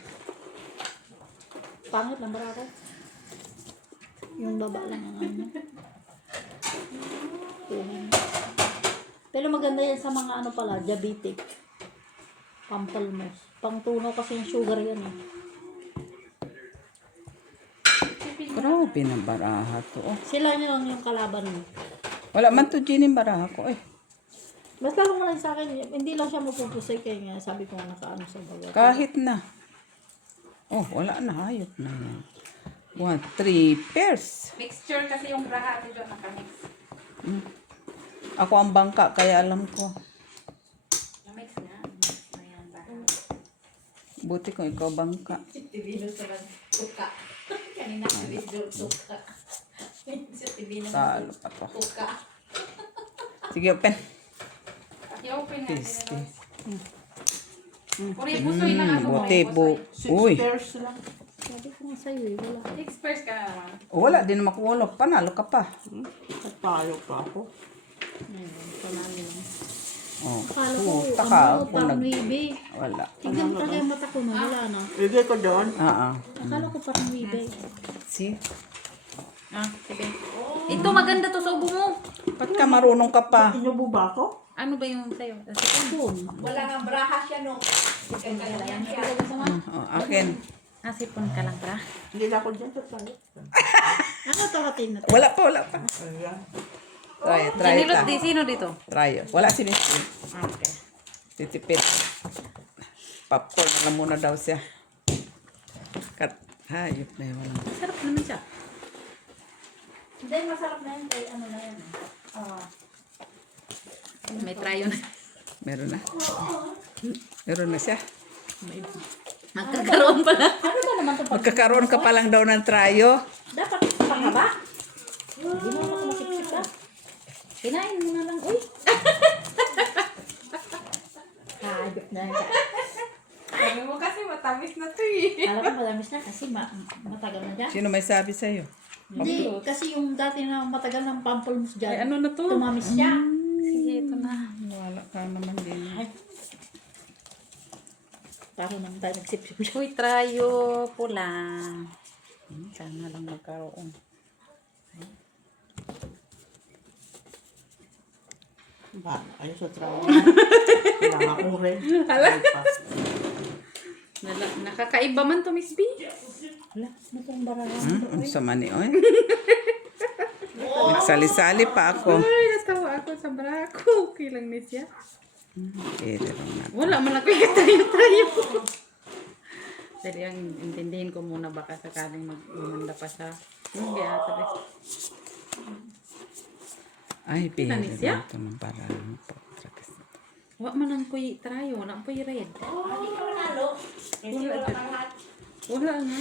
Pangit lang bara ako. Yung baba lang ang ano. Pero maganda yan sa mga ano pala, diabetic. Pampalmos. Pangtunaw kasi yung sugar yan eh. Grabe na baraha to. Oh. Sila nyo lang yung kalaban mo. Wala man to Ginny baraha ko eh. Basta kung lang sa akin, hindi lang siya mapupusay kaya nga sabi ko nga nakaano sa baba. Kahit na. Oh, wala na. Hayop na yan. 3 pairs. Mixture kasi yung braha at ito nakamix. Ako ang bangka, kaya alam ko. Namix na. Namix na yan braha. Buti kung ikaw bangka. Tibino sa tuka. Kanina tibino tuka. Sa tibino Talo pa to. tuka. Sige, open. I-open nga. Tasty. Puri pusoy na ako. Buti, Uy. Pairs lang. Sabi ko nga sa'yo eh, wala. Express ka na naman. Oh, wala din makuwala. Panalo ka pa. Nagpalo pa ako. Ayun, panalo lang. Oh, Akala ko, puta ka. ano, Kung parang nag... wibe. Wala. Tignan mo talaga yung mata ko na, wala na. Bigay ko doon. Akala ko parang wibe. See? Ah, sige. Ito maganda to sa ubo mo. Ba't ka marunong ka pa? Inubo ba ako? Ano ba yung sa'yo? Sipon. Wala nga braha siya no. Ganyan siya. Oh, akin. Sipon ka lang pra. Hindi na ako dyan sa tayo. Ano to katin na to? Wala pa, wala pa. Ayan. Try Sinilot ta. di sino dito? Try. Wala si Misty. Okay. Titipid. Popcorn na lang muna daw siya. Hayop na yun. Walang. Sarap naman siya. Hindi, masarap na yan. Kaya ano na yan. May trayo na. Meron na. Meron na siya. Magkakaroon pala. Ano ba naman ito? Magkakaroon ka pa lang daw ng trayo. Dapat pangaba? Hindi mo naman masipsip ka. Kinain mo na lang. Uy! Hayop na yan. Sabi mo kasi matamis na to eh. Alam ko madamis na kasi matagal na dyan. Sino may sabi sa'yo? Hindi, kasi yung dati na matagal ng pamplemousse dyan. Ay, ano na to? Tumamis siya. Sige, ito na. Wala ka naman din. Ay. Parang naman tayo nagsipsip siya. Uy, trayo pula. Sana lang magkaroon. Ba, ayos sa trabaho. Wala akong rin. Nakakaiba man to, Miss B. Wala, ano itong barahan? Ang sama ni oy. Nagsali-sali pa ako. Ay, natawa ako sa brako. Okay lang, Miss ya. Pwede lang na. Wala man ako yung tayo. Dali ang intindihin ko muna baka sakaling mag-umanda pa sa hindi ata rin. Ay, pwede Tamis ya? lang ito ng parang po. Wala man lang ko'y trayo. Wala ko'y red. Hindi ka manalo. Kasi wala ka lahat. Wala nga.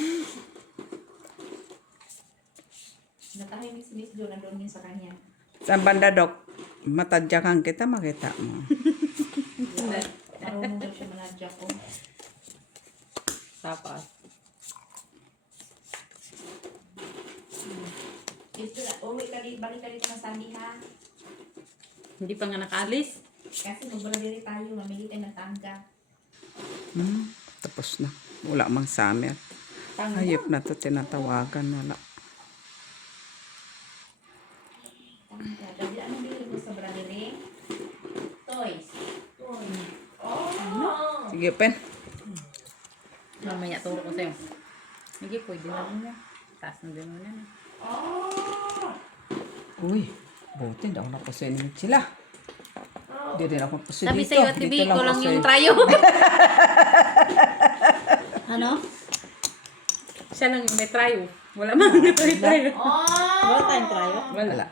Natahay Miss Jo, nandun yun sa kanya. Sa banda, Dok, matadyakan kita, makita mo. Marunong daw siya manadya ko. Tapos. Miss Jo, uwi ka dito, balik ka dito ng Sandy ha. Hindi pa nga nakaalis. Kasi magbaladiri tayo, mamili tayo ng tangga. Tapos na. Wala mang summer. Hayop na to tinatawagan. Wala. Tangga. Dali, ano bilhin mo sa bradiri? Toys. Toys. Oh! Sige, Pen. Mamaya turo ko sa'yo. Sige, pwede na rin yan. Taas na din mo yan. Uy, buti daw na po sa inyo sila. Hindi rin ako po Sabi dito. sa'yo, Ate B, Dito ko lang po yung sa- trayo. Ano? Siya lang yung may trayo. Wala man may trayo. Wala tayong trayo? Wala.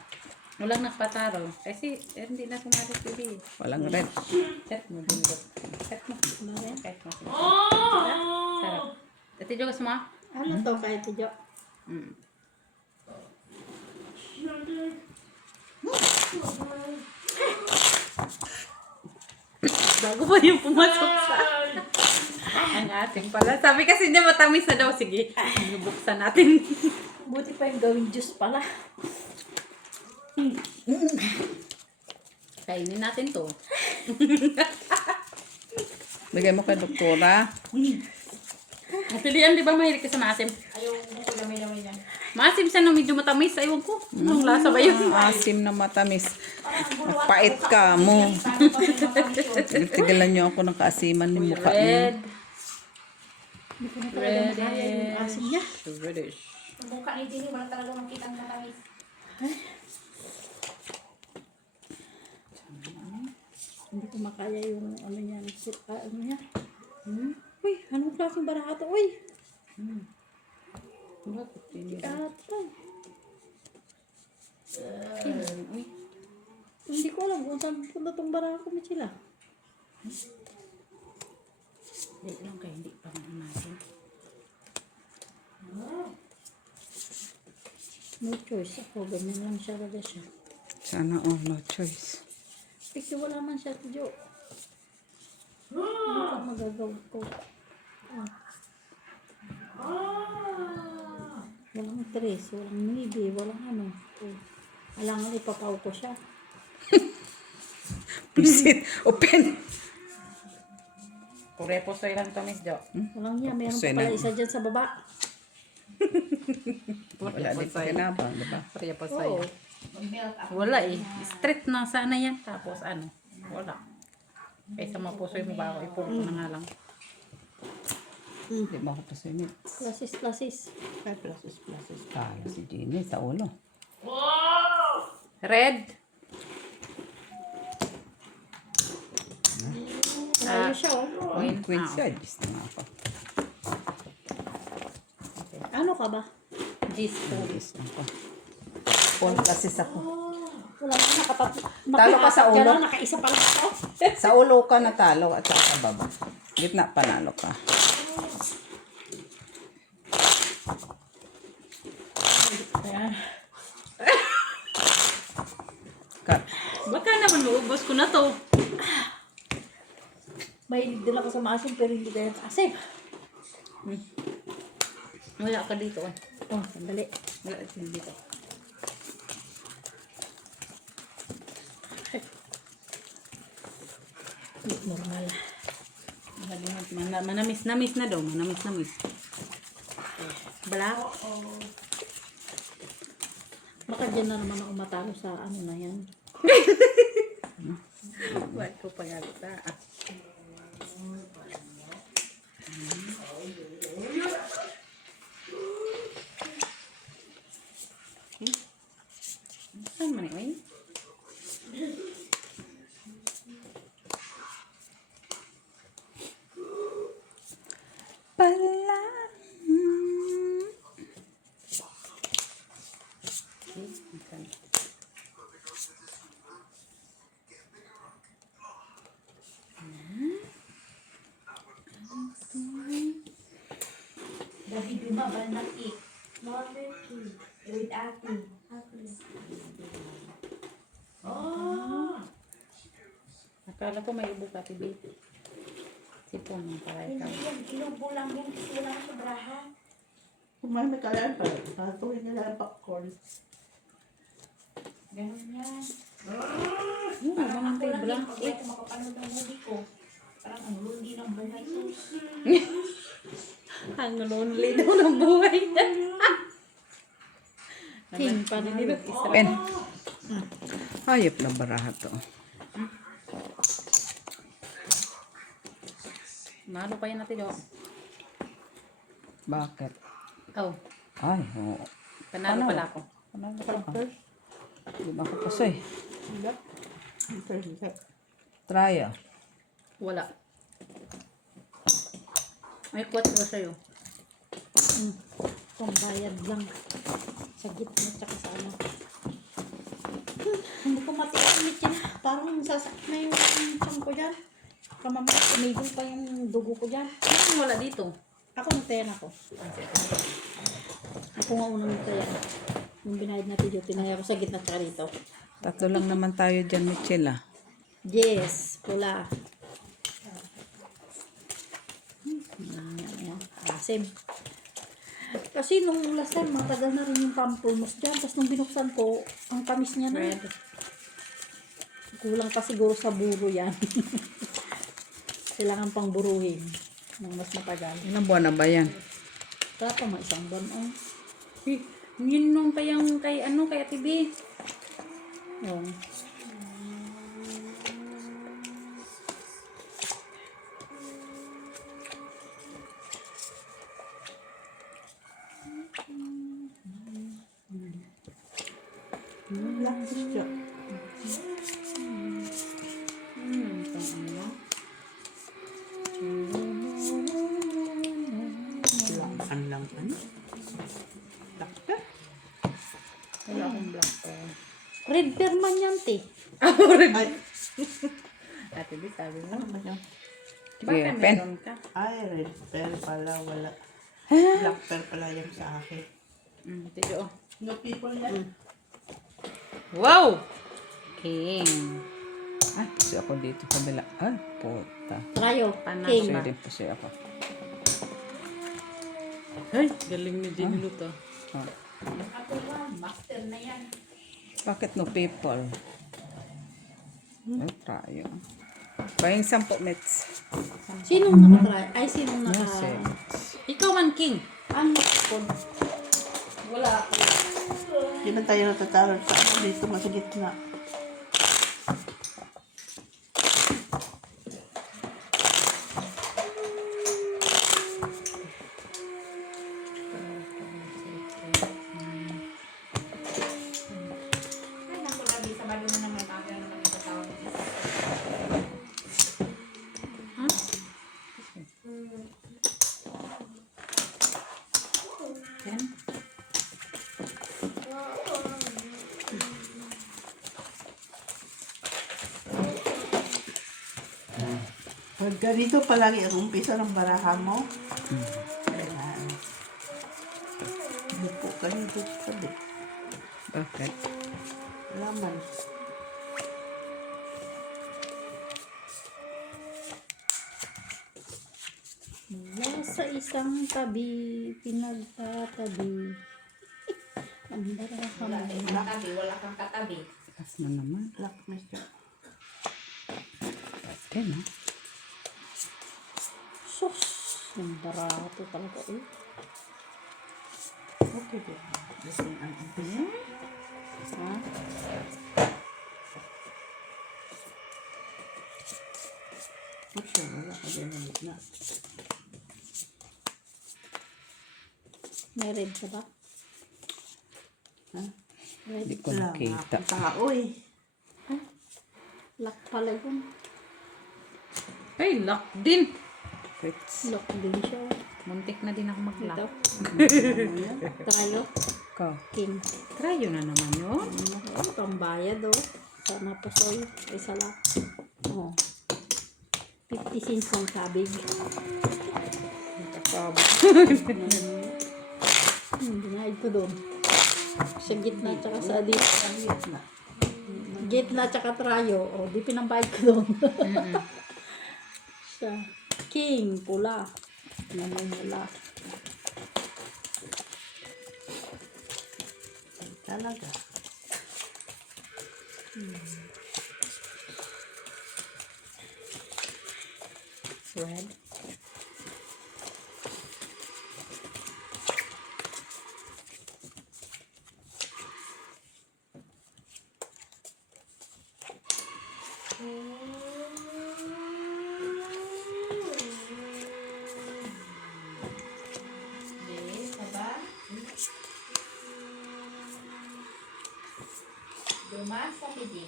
Walang nakpataro. Kasi hindi na kumalit TV. Walang red. Set mo, bindot. Set mo. Wala rin. Set mo. Sarap. Ate Jo, gusto mo? Ano to kahit ito? Mm. Bago pa yung pumasok sa ang ating pala. Sabi kasi niya matamis na daw. Sige, bubuksan natin. Buti pa yung gawing juice pala. Kainin natin to. Bigay mo kay doktora. Ate Lian, di ba mahilig ka sa maasim? Ayaw mo ko gamay-gamay yan. Maasim siya nung medyo matamis. Aywan ko. Anong lasa ba yun? Asim na matamis. Parang ang buluan. Pait ka mo. Paano pa rin matamis yun? Tigilan niyo ako ng kaasiman ni mukha mo. Red. Hindi ko na talaga makaya yung asim niya. Reddish. Ang mukha ni Jenny, wala talaga makita ang matamis. Hindi ko makaya yung ano niya. Ano niya? Uy, anong klaseng baraha to? Uy! Bakit yun? Atay. Uy. Hindi ko alam kung saan punta tong baraha ko mo sila. Wait lang kayo, hindi pa natin. No choice ako. Ganyan lang siya kada siya. Sana all no choice. Kasi wala man siya, Tiyo. Ano pa magagawa ko? Walang tres, walang nibi, walang ano. Alangan ipapao ko siya. Visit. Open. Purepo soy lang to, Miss Jo. Walang niya, meron Tapos pa pala na. isa dyan sa baba. Wala din pa kinabang, di ba? Purepo soy. Oo. Mag-milk up. Wala eh. Straight na sana yan. Tapos ano? Wala. Kaysa mapusoy mo ba ako, ipuro ko na nga lang. Di ba ako pa sa inyo? Plasis. Ay, plasis. Kaya si Jenny sa ulo. Red. Ayos siya, oh. Queen siya. Diyos na nga ako. Ano ka ba? G-spoon. Diyos na ako. Paul kasi ako. Wala na, Talo ka sa ulo? Nakaisa pa lang ako. Sa ulo ka natalo at saka sa baba. Gitna panalo ka. Ayan. Cut. Baka naman maubos ko na to. May din ako sa maasim pero hindi kaya asim. Wala ka dito. Oh, sandali. Wala ka dito. Normal. Manamis na daw. Manamis. Bala? Baka dyan na naman ako matalo sa ano na yan. Wala ko pagagata. Saan man eh? Pala. David lumabal na cake. Mother cake. With ate. Oh! Akala ko may ubo ka, tibi. Sipon mo para ikaw. Hindi yan. Inubo lang yan kasi wala na sobrahan. Kumain na kalaan pa. Patuloy na lang popcorn. Ganun yan. Parang Ako lang tibla. yan. Pag ako makapanood ng movie ko. Parang ang lundi ng buhay ko. Ang lonely daw ng buhay niya. King, paano nilo? Pen. Hayop na baraha to. Malo pa yan natin, oh. Bakit? Oh, Ay, oo. panalo pala ako. Panalo ka. Di ba ako pasoy? Try ah. Wala. May 4 sa'yo. Pambayad lang. Sa gitna tsaka sa ano. Hindi ko matiis ulit yan. Parang sasakit na yung tiyan ko dyan. Kamamaya, umigil pa yung dugo ko dyan. Ano wala dito? Ako nagtayan ako. Ako nga unang nagtayan. Yung binayad na video, tinaya ko sa gitna tsaka dito. Tatlo lang naman tayo dyan, Michelle ah. Yes, pula. Ayan. Asim. Kasi nung last time, matagal na rin yung pamplemousse dyan. Tapos nung binuksan ko, ang tamis niya na. Red. Kulang pa siguro sa buro yan. Kailangan pang buruhin ng mas matagal. Ilang buwan na ba yan? Kaya pa mga isang buwan. Oh. Yun nung pa yung kay Ate B. Yung. Black siya. Itong ano. Black lang ano? Black ka? Wala akong black pepper. Red pear man yan, te. Ay, Ate B, sabi mo. ano ba yan? Baka Yeah, pen. meron ka. Ay, red pear pala. Wala. Black pear pala yan sa akin. Tito. No people yan. Wow! King. Ay, kasi ako dito kabila. Ay, puta. Tayo, Panas. king. Pwede po siya ako. Ay, galing ni Jenny Luto. Ah. Ako ba? Master na yan. Bakit no people? Ay, tayo. Pahing 10 minutes. Sinong nakatry? Ay, sinong naka... Yes, Ikaw man, King. Ang nakapon. Wala ako. Hindi na tayo natatarot sa ano dito mas gitna. Ay, naku, lagi sa balo na naman. Aga naman yung katawag. Yan. Pag ganito palagi ang umpisa ng baraha mo. Ayan. Hindi po kayo dito sabi. Bakit? Laman. Mula sa isang tabi, pinagtatabi. Ang baraha Wala mo. kang katabi, wala kang katabi. Taas na naman. Lock, Mr. Pwede na. Sus! Ang baraha to talaga eh. Okay din. Lasing ang umpisa. Ha? Oh, siya, wala ka din ng gitna. May red ka ba? Ha? Red. Hindi ko Wala nga nakita. akong tao eh. Lock pala yun. Ay, lock din. Fritz. Lock din siya. Muntik na din ako Ito. mag-lock. Trayo. Ikaw. King. Try yun na naman yun. Ay, pambayad oh. Sana pa soy. Isa lang. Oh. 50 cents ang sabig. Dinaid ko doon. Sa gitna tsaka sa alit. Ang gitna. Gitna tsaka trayo. O, di pinambayad ko doon. Sa king, pula. Namumula. Talaga. Red. Yes, aba. Dumas sa pidi.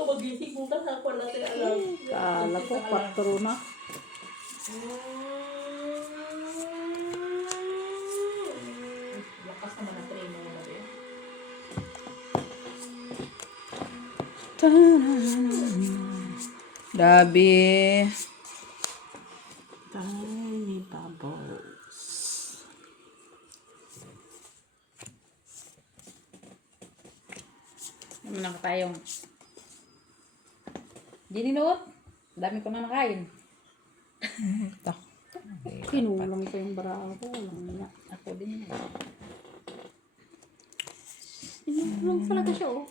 Magising mo ka sa ako natin alam. Kala ko, 4 na. Lakas naman ang train mo na rin. Dabi. Tiny bubbles. Naman ako tayong. Gininot. Dami ko na nakain. Ito. Kinulang ko yung baraha ko. Walang niya. Ako din. Kinulang talaga siya oh.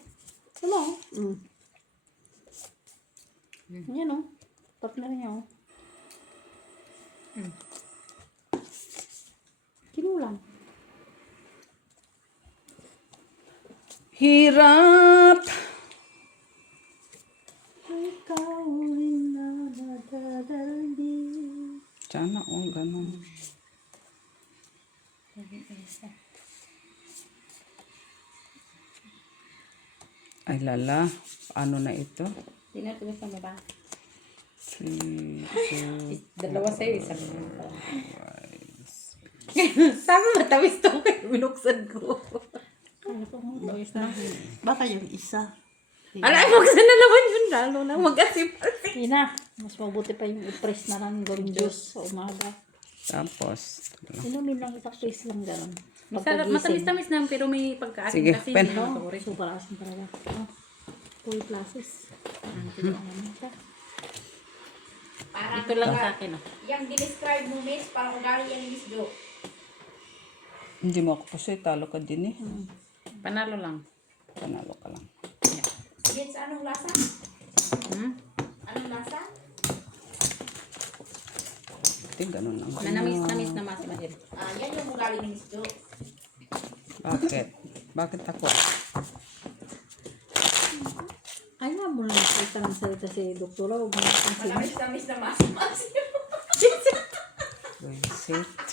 Ano oh? Yan oh. Partner niya oh. Kinulang. Hirap. Ikaw rin na madadaldi. Sana o, ganun. Ay lala, ano na ito? Tinatuloy sa mga. 3, 2, Dalawa sa'yo, isa ko. Sabi matawis to kayo, binuksan ko. Kaya ko mo, tawis na. Baka yung isa. Alam, buksan na naman yun. Lalo na mag-asip. Ina, mas mabuti pa yung i-press na lang gawing juice sa umaga. tapos, Inumin lang isang press lang gano'n. Masarap, matamis-tamis na, pero may pagkaasin Sige, kasi. pen. hindi No, mo to, super asin talaga. Oh, 2 classes. Parang Ito lang sa akin. Oh. yung dinescribe mo, miss, parang ugali yan ni Miss Jo. hindi mo ako kasi talo ka din eh. Panalo lang. Panalo ka lang. Miss, anong lasa? Hmm? Anong lasa? Ito, ganun lang. Nanamis-namis na mas mahir. Yan yung ugali ni Miss Jo. Bakit? Bakit ako? Ay nga mo lang nakita ng salita si Doktora. Huwag mo napansin. Manamis-namis na mas-mas. Visit.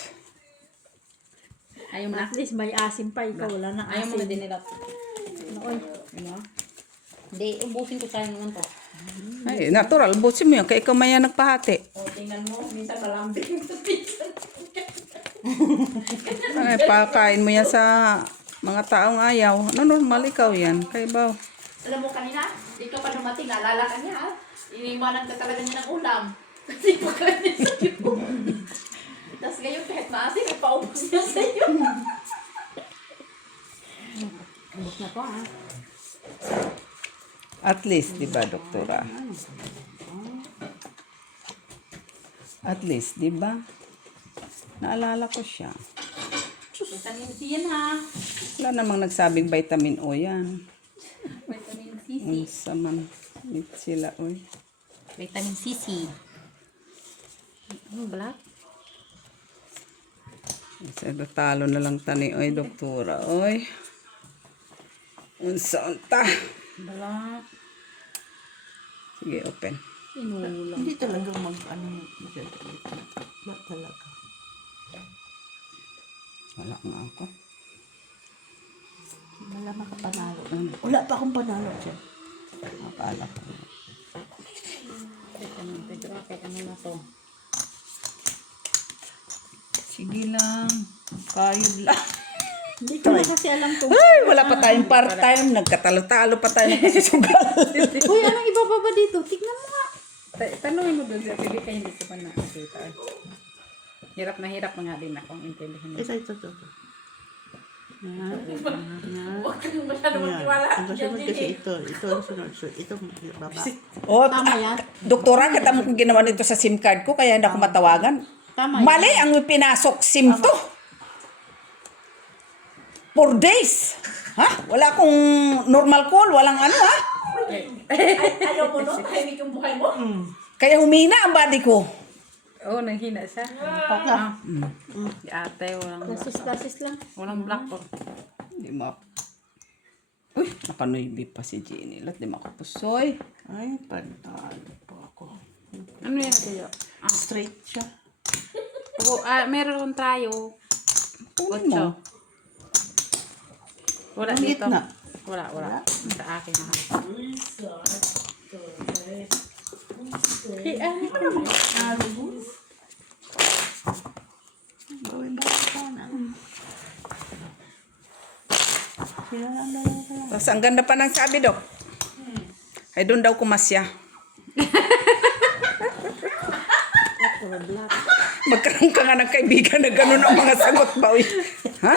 Ayaw mo na. At least may asim pa. Ikaw wala na Ayaw mo na asim. din nila. Ano, oy. Ano? Hindi, ubusin ko sayang naman to. Ay, natural. Busin mo yan. Kaya ikaw maya nagpahati. O, tingnan mo, minsan malambing sa pizza. Ay, pakain mo yan sa mga taong ayaw. Ano normal ikaw yan? Kaya ba? Alam mo kanina, ikaw pa dumating, naalala ka niya, ha? Iniwanan ka talaga niya ng ulam. Kasi pagkain niya sa'yo. Tapos ngayon, kahit maasin, ipaubos niya sa'yo. Ubus na po, ha? At least, di ba, doktora? At least, di ba? Naalala ko siya. Vitamin C yan, ha? Wala namang nagsabing vitamin O yan. Vitamin C. Unsa man mit sila, oy. Vitamin C. Black. Sa talo na lang tani, oy, doktora, oy. Unsa unta? Black. Sige, open. Sinulang. Hindi talaga Wala talaga. Wala nga ako. Wala makapanalo. Wala pa akong panalo dyan. Akala ko. Vitamin Pedro, kay ano na to? Sige lang. Kayod lang. Hindi ko na kasi alam kung... Ay, wala pa tayong part-time. Nagkatalo-talo pa tayo ng kasusugal. Uy, anong iba pa ba dito? Tignan mo nga. Tanungin mo doon siya, sige kayo hindi ko pa nakakita. Hirap na nga din akong intindihan niya. Ito. Huwag ka nang masyado magtiwala. Ang kasunod kasi ito. Ito ang sunod. So, ito baba. Oh, Tama yan. doktora, kita mo kung ginawa nito sa SIM card ko, kaya hindi ako matawagan. Tama yan. Mali ang pinasok SIM to. 4 days. Ha? Wala akong normal call, walang ano ha? Ayaw mo, no? Tahimik yung buhay mo. Kaya humina ang body ko. Oo, nanghina siya. Pagka. Si ate, Lasis lang. walang black po. Hindi mo. Uy, nakanuibi pa si Jenny. Lat, di makapusoy. Ay, panalo pa ako. Ano yan kuya? Straight siya. Meron tayo. Kunin mo. Wala Ang dito. gitna. Wala. Sa akin na. Gawin ba ito sana? Sila lang dalawa. Tapos ang ganda pa ng sabi, Dok. Ay, doon daw kumasya. Magkaroon ka nga ng kaibigan na gano'n ang mga sagot ba? Uy? Ha?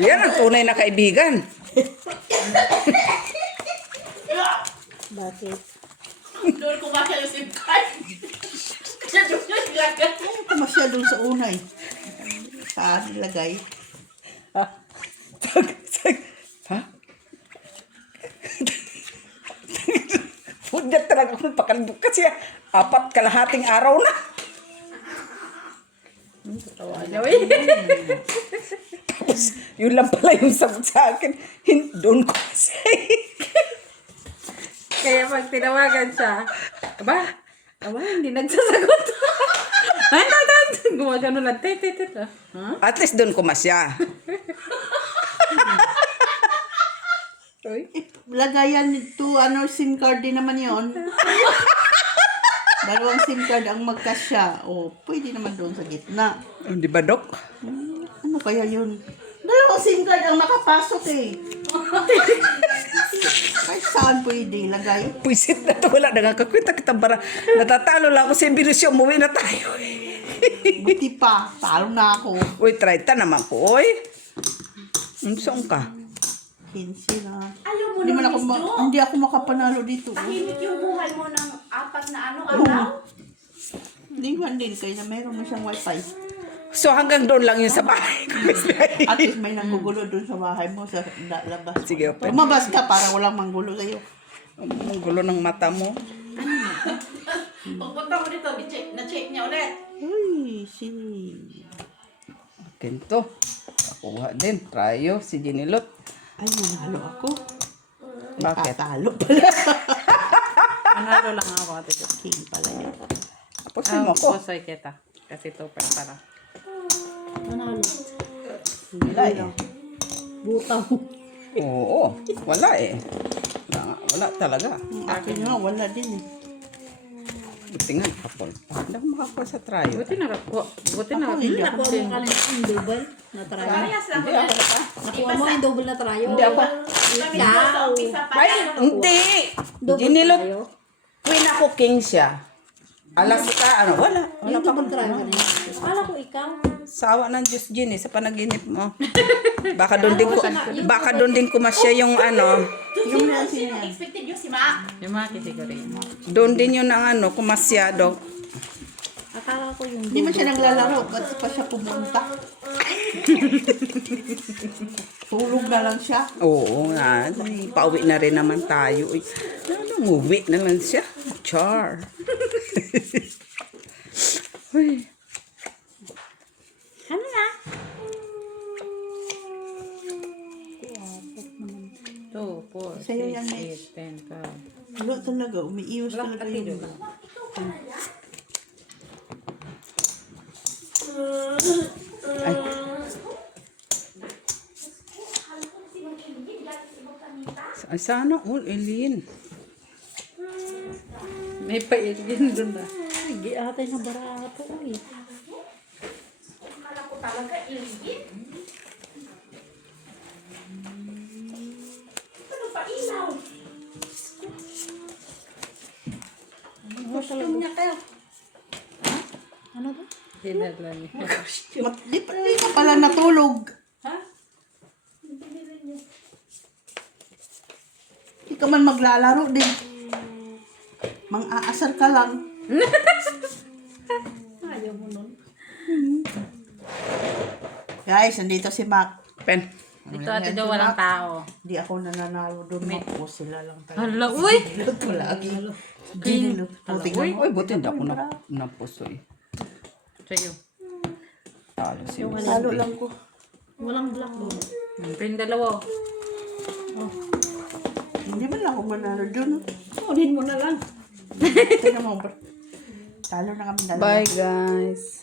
Yan ang tunay na kaibigan. Bakit? Doon kumakal yung SIM card. Kaya doon yung nilagay. Kumasya doon sa unay. Saan nilagay? Ha? Ha? Huwag talaga akong pakalibok kasi 4 kalahating araw na. Tapos, yun lang pala yung sagot sa akin. Doon ko kasi. Kaya pag tinawagan siya, aba, hindi nagsasagot. Gumagano lang, titit. Huh? At least doon kumasya. Lagayan nito, SIM card din naman yon. Dalawang SIM card ang magkasya. O, pwede naman doon sa gitna. Di ba, Dok? Ano kaya yun? Dalawang SIM card ang makapasok eh. Kahit saan pwede lagay. Puisit na to. Wala na nga kakwita kita bara. Natatalo lang ako sa Virus. Umuwi na tayo. Buti pa, talo na ako. Uy, try ta naman ko. Uy. Saan ka? 15 na. Ayaw mo Hindi man naman, ako, Miss Jo. hindi ako makapanalo dito. Tahimik yung buhay mo ng 4 na araw. Hindi man din, kaya meron mo siyang wifi. So hanggang doon lang yun sa bahay ko. At least may nanggugulo doon sa bahay mo, sa labas. Sige, open. Lumabas ka para walang manggulo sa'yo. Ang gulo ng mata mo. Pagpunta mo dito, na-check niya ulit. Uy, Akin to. Nakuha din. Tryo, si Ginilot. Ay, nanalo ako. Bakit? Talo pala. Manalo lang ako, ate. King pala yun. Pusin mo ko. Pusoy kita. Kasi to para. Manalo. Wala eh. Butaw. Oo. Wala eh. Wala talaga. Akin nga, wala din eh. Buti nga nakapol pa. Hindi ako makapol sa tryo. Buti na Hindi nakuha mo ka yung double na trayo. Parehas lang. Nakuha mo yung double na trayo. Hindi ako. Ikaw. Ay, hindi. Double Ginilot. tayo. Queen ako, king siya. Alas ka, ano, wala. Wala Yung pa double akong try ka na. Akala ko ikaw. sawa ng Diyos, Gin, sa panaginip mo. Baka doon din kumasya yung ano. Sino expected yung si Ma? Yung mga siguro yun. Doon din yun ang ano, kumasyado. Akala ko yung Hindi man siya naglalaro. Ba't pa siya pumunta? Tulog na lang siya. Oo nga, ay, pauwi na rin naman tayo. Uy, uwi na lang siya. Char. Uy. Ano na? 2, 4, Sa'yo 6, yan, 8, 10, 12. Wala talaga. Umiiwas Walang talaga katido yung... lang. Ay, ay sana all, Eileen. May pait din doon na. Hindi atay na barato. Uy. Akala ko talaga iligit. Ano pa ilaw? Gusto niya kaya. Ano to? Dinadla niya. Di ka pala natulog. Hindi ka man maglalaro din. Mang-aasar ka lang. Ayaw mo nun. Guys, nandito si Mac. Pen. Dito ate daw walang tao. Di ako nananalo doon. Ako sila lang talaga. Hala, uy! Ginilot ko lagi. Ginilot. Puting Uy, na uy, buti hindi ako napuso eh. Sa'yo. Talo si Lalo lang ko. Walang black doon. Yung dalawa. Hindi man lang ako manalo doon. Kunin mo na lang. Ito naman, bro. Talo na kami dalawa. Bye guys.